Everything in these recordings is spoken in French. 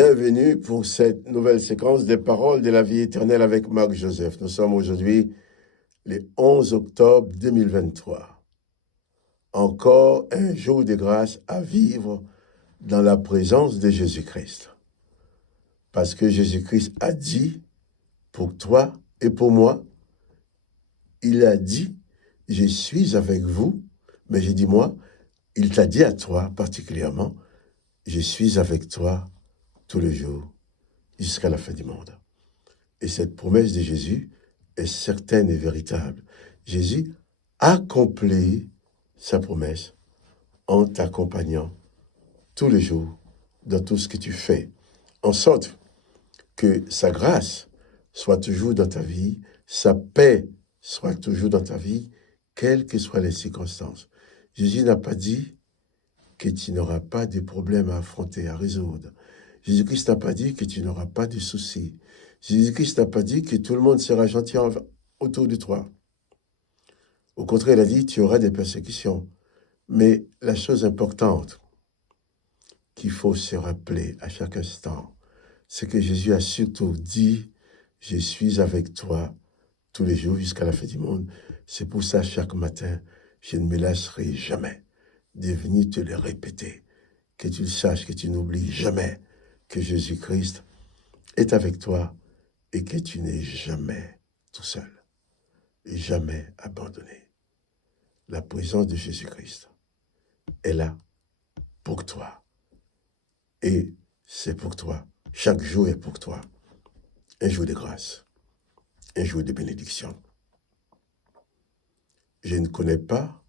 Bienvenue pour cette nouvelle séquence des paroles de la vie éternelle avec Marc Joseph. Nous sommes aujourd'hui le 11 octobre 2023. Encore un jour de grâce à vivre dans la présence de Jésus-Christ. Parce que Jésus-Christ a dit pour toi et pour moi, il a dit, je suis avec vous, mais j'ai dit moi, il t'a dit à toi particulièrement, je suis avec toi tous les jours jusqu'à la fin du monde. Et cette promesse de Jésus est certaine et véritable. Jésus accomplit sa promesse en t'accompagnant tous les jours dans tout ce que tu fais, en sorte que sa grâce soit toujours dans ta vie, sa paix soit toujours dans ta vie, quelles que soient les circonstances. Jésus n'a pas dit que tu n'auras pas de problèmes à affronter, à résoudre. Jésus-Christ n'a pas dit que tu n'auras pas de soucis. Jésus-Christ n'a pas dit que tout le monde sera gentil autour de toi. Au contraire, il a dit, tu auras des persécutions. Mais la chose importante qu'il faut se rappeler à chaque instant, c'est que Jésus a surtout dit, je suis avec toi tous les jours jusqu'à la fin du monde. C'est pour ça, chaque matin, je ne me lasserai jamais de venir te le répéter, que tu le saches, que tu n'oublies jamais que Jésus-Christ est avec toi et que tu n'es jamais tout seul, et jamais abandonné. La présence de Jésus-Christ est là pour toi. Et c'est pour toi. Chaque jour est pour toi. Un jour de grâce, un jour de bénédiction. Je ne connais pas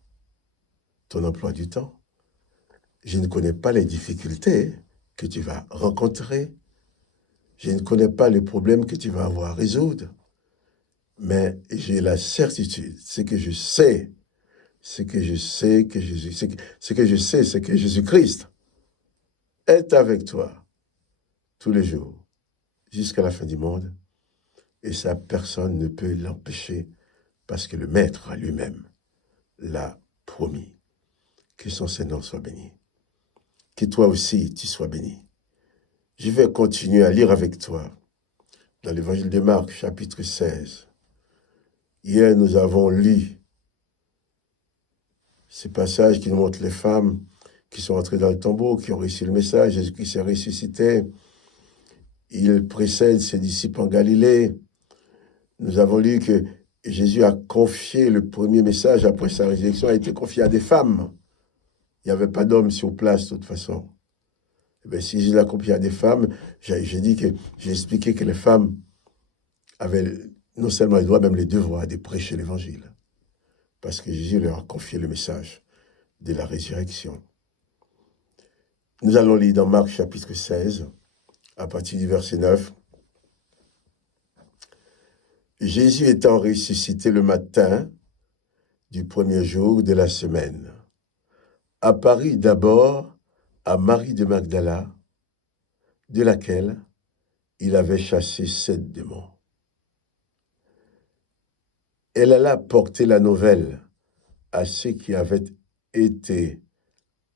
ton emploi du temps. Je ne connais pas les difficultés que tu vas rencontrer. Je ne connais pas les problèmes que tu vas avoir à résoudre. Mais j'ai la certitude, c'est que je sais que Jésus-Christ est avec toi tous les jours, jusqu'à la fin du monde, et ça, personne ne peut l'empêcher, parce que le Maître lui-même l'a promis. Que son Seigneur soit béni. Que toi aussi, tu sois béni. Je vais continuer à lire avec toi dans l'évangile de Marc, chapitre 16. Hier, nous avons lu ces passages qui nous montrent les femmes qui sont entrées dans le tombeau, qui ont reçu le message, Jésus-Christ s'est ressuscité. Il précède ses disciples en Galilée. Nous avons lu que Jésus a confié le premier message après sa résurrection, a été confié à des femmes. Il n'y avait pas d'hommes sur place, de toute façon. Eh bien, si Jésus l'a confié à des femmes, j'ai expliqué que les femmes avaient non seulement les droits, même les devoirs de prêcher l'évangile. Parce que Jésus leur a confié le message de la résurrection. Nous allons lire dans Marc chapitre 16, à partir du verset 9. Jésus étant ressuscité le matin du premier jour de la semaine, apparut d'abord à Marie de Magdala, de laquelle il avait chassé 7 démons. Elle alla porter la nouvelle à ceux qui avaient été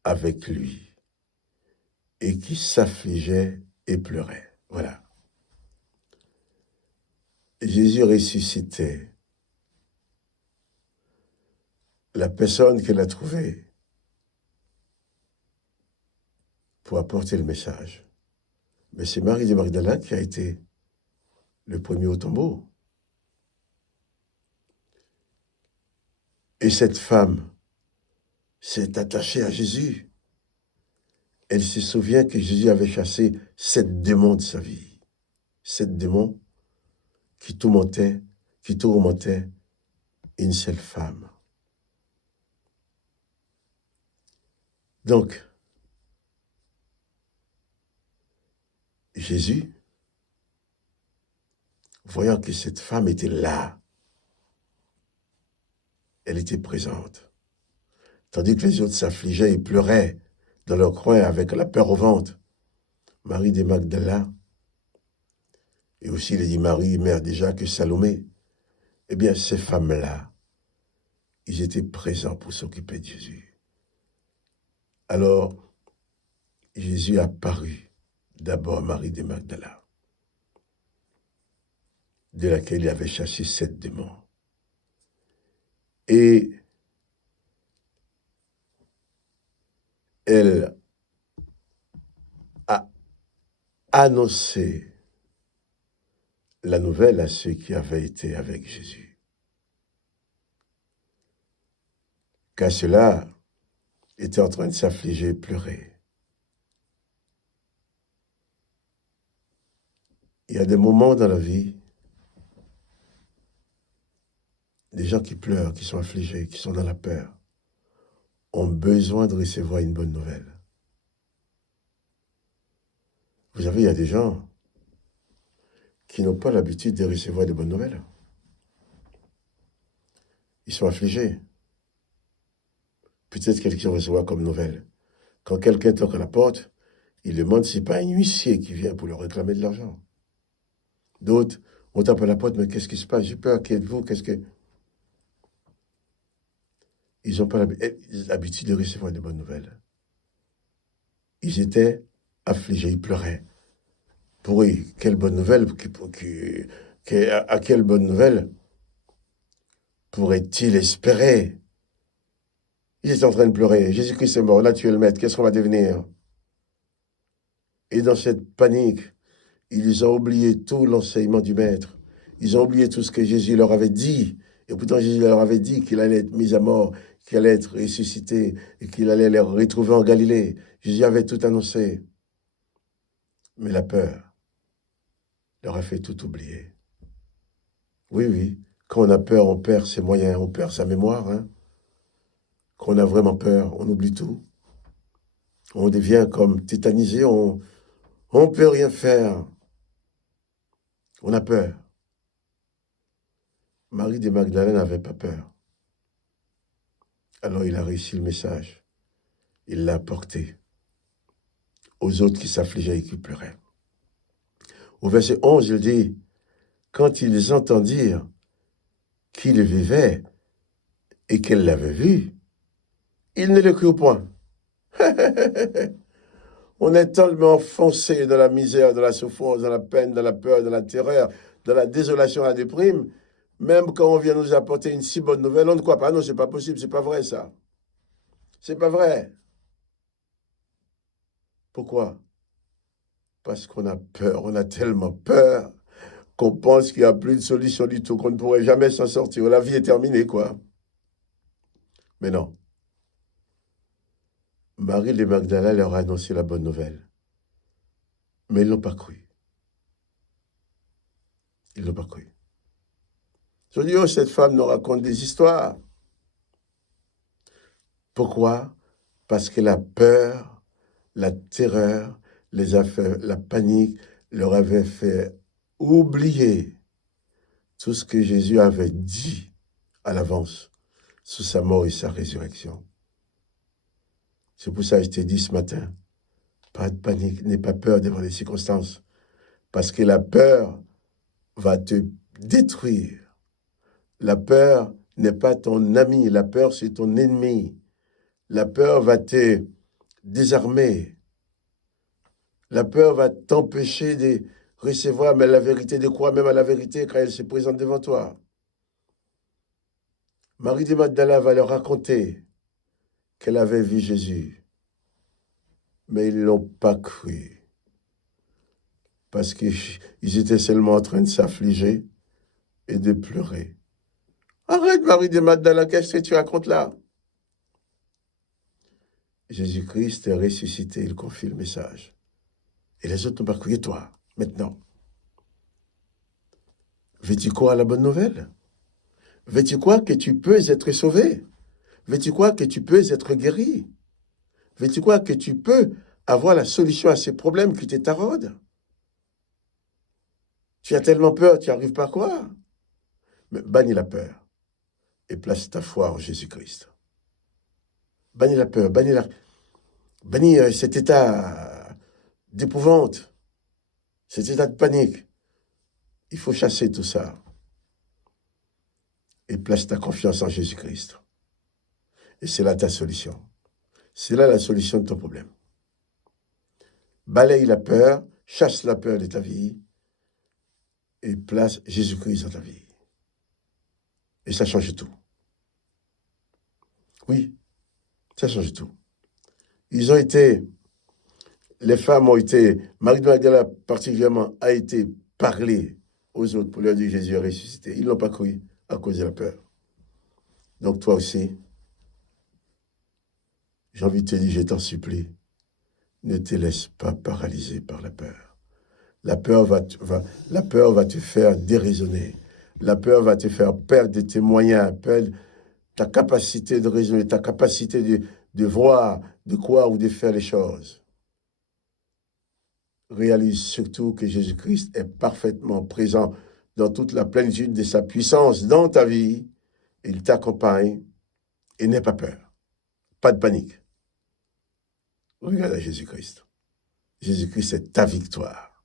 avec lui et qui s'affligeaient et pleuraient. Voilà. Jésus ressuscité. La personne qu'elle a trouvée pour apporter le message. Mais c'est Marie de Magdala qui a été le premier au tombeau. Et cette femme s'est attachée à Jésus. Elle se souvient que Jésus avait chassé 7 démons de sa vie. 7 démons qui tourmentaient une seule femme. Donc, Jésus, voyant que cette femme était là, elle était présente, tandis que les autres s'affligeaient et pleuraient dans leur coin avec la peur au ventre. Marie de Magdala, et aussi il dit Marie, mère de Jacques et Salomé, eh bien ces femmes-là, ils étaient présents pour s'occuper de Jésus. Alors, Jésus apparut D'abord Marie de Magdala, de laquelle il avait chassé 7 démons. Et elle a annoncé la nouvelle à ceux qui avaient été avec Jésus. Car ceux-là étaient en train de s'affliger et pleurer. Il y a des moments dans la vie, des gens qui pleurent, qui sont affligés, qui sont dans la peur, ont besoin de recevoir une bonne nouvelle. Vous savez, il y a des gens qui n'ont pas l'habitude de recevoir de bonnes nouvelles. Ils sont affligés. Peut-être quelqu'un recevra comme nouvelle. Quand quelqu'un toque à la porte, il demande si ce n'est pas un huissier qui vient pour leur réclamer de l'argent. D'autres, on tape à la porte, mais qu'est-ce qui se passe? J'ai peur, qui êtes-vous? Qu'est-ce que... Ils n'ont pas l'habitude de recevoir de bonnes nouvelles. Ils étaient affligés, ils pleuraient. Pour eux, quelle bonne nouvelle, à quelle bonne nouvelle pourrait-il espérer? Ils étaient en train de pleurer. Jésus-Christ est mort, là tu es le maître, qu'est-ce qu'on va devenir? Et dans cette panique, ils ont oublié tout l'enseignement du maître. Ils ont oublié tout ce que Jésus leur avait dit. Et pourtant, Jésus leur avait dit qu'il allait être mis à mort, qu'il allait être ressuscité et qu'il allait les retrouver en Galilée. Jésus avait tout annoncé. Mais la peur leur a fait tout oublier. Oui, oui, quand on a peur, on perd ses moyens, on perd sa mémoire. Hein. Quand on a vraiment peur, on oublie tout. On devient comme tétanisé, on ne peut rien faire. On a peur. Marie de Magdala n'avait pas peur. Alors il a réussi le message. Il l'a apporté aux autres qui s'affligeaient et qui pleuraient. Au verset 11, il dit, quand ils entendirent qu'il vivait et qu'elle l'avait vu, ils ne le crurent point. On est tellement enfoncé dans la misère, dans la souffrance, dans la peine, dans la peur, dans la terreur, dans la désolation, la déprime. Même quand on vient nous apporter une si bonne nouvelle, on ne croit pas. Non, c'est pas possible, c'est pas vrai ça. C'est pas vrai. Pourquoi? Parce qu'on a peur, on a tellement peur qu'on pense qu'il n'y a plus de solution du tout, qu'on ne pourrait jamais s'en sortir. La vie est terminée, quoi. Mais non. Marie de Magdala leur a annoncé la bonne nouvelle. Mais ils ne l'ont pas cru. Ils ne l'ont pas cru. Ils ont dit, oh, cette femme nous raconte des histoires. Pourquoi? Parce que la peur, la terreur, la panique leur avait fait oublier tout ce que Jésus avait dit à l'avance sur sa mort et sa résurrection. C'est pour ça que je t'ai dit ce matin, pas de panique, n'aie pas peur devant les circonstances, parce que la peur va te détruire. La peur n'est pas ton ami, la peur c'est ton ennemi. La peur va te désarmer. La peur va t'empêcher de recevoir mais la vérité, de croire même à la vérité quand elle se présente devant toi. Marie de Magdala va leur raconter qu'elle avait vu Jésus. Mais ils ne l'ont pas cru. Parce qu'ils étaient seulement en train de s'affliger et de pleurer. Arrête, Marie de Magdala, qu'est-ce que tu racontes là? Jésus-Christ est ressuscité, il confie le message. Et les autres n'ont pas cru. Et toi, maintenant? Veux-tu croire à la bonne nouvelle? Veux-tu croire que tu peux être sauvé? Veux-tu croire que tu peux être guéri? Veux-tu croire que tu peux avoir la solution à ces problèmes qui te taraudent? Tu as tellement peur, tu n'arrives pas à croire. Mais bannis la peur et place ta foi en Jésus-Christ. Bannis la peur, bannis cet état d'épouvante, cet état de panique. Il faut chasser tout ça. Et place ta confiance en Jésus-Christ. Et c'est là ta solution. C'est là la solution de ton problème. balaye la peur, chasse la peur de ta vie et place Jésus-Christ dans ta vie. Et ça change tout. Oui, ça change tout. Les femmes ont été, Marie de Magdala particulièrement a été parlée aux autres pour leur dire Jésus est ressuscité. Ils ne l'ont pas cru à cause de la peur. Donc toi aussi, j'ai envie de te dire, je t'en supplie, ne te laisse pas paralyser par la peur. La peur va te faire déraisonner. La peur va te faire perdre tes moyens, perdre ta capacité de raisonner, ta capacité de voir, de croire ou de faire les choses. Réalise surtout que Jésus-Christ est parfaitement présent dans toute la plénitude de sa puissance dans ta vie. Il t'accompagne et n'aie pas peur. Pas de panique. Regarde à Jésus-Christ. Jésus-Christ est ta victoire.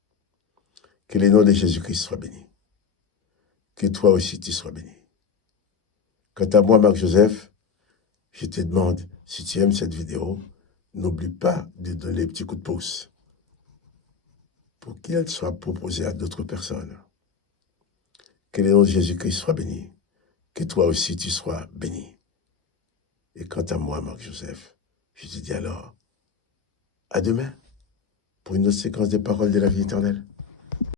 Que le nom de Jésus-Christ soit béni. Que toi aussi tu sois béni. Quant à moi, Marc-Joseph, je te demande, si tu aimes cette vidéo, n'oublie pas de donner les petits coups de pouce pour qu'elle soit proposée à d'autres personnes. Que le nom de Jésus-Christ soit béni. Que toi aussi tu sois béni. Et quant à moi, Marc-Joseph, je te dis alors, à demain pour une autre séquence des paroles de la vie éternelle.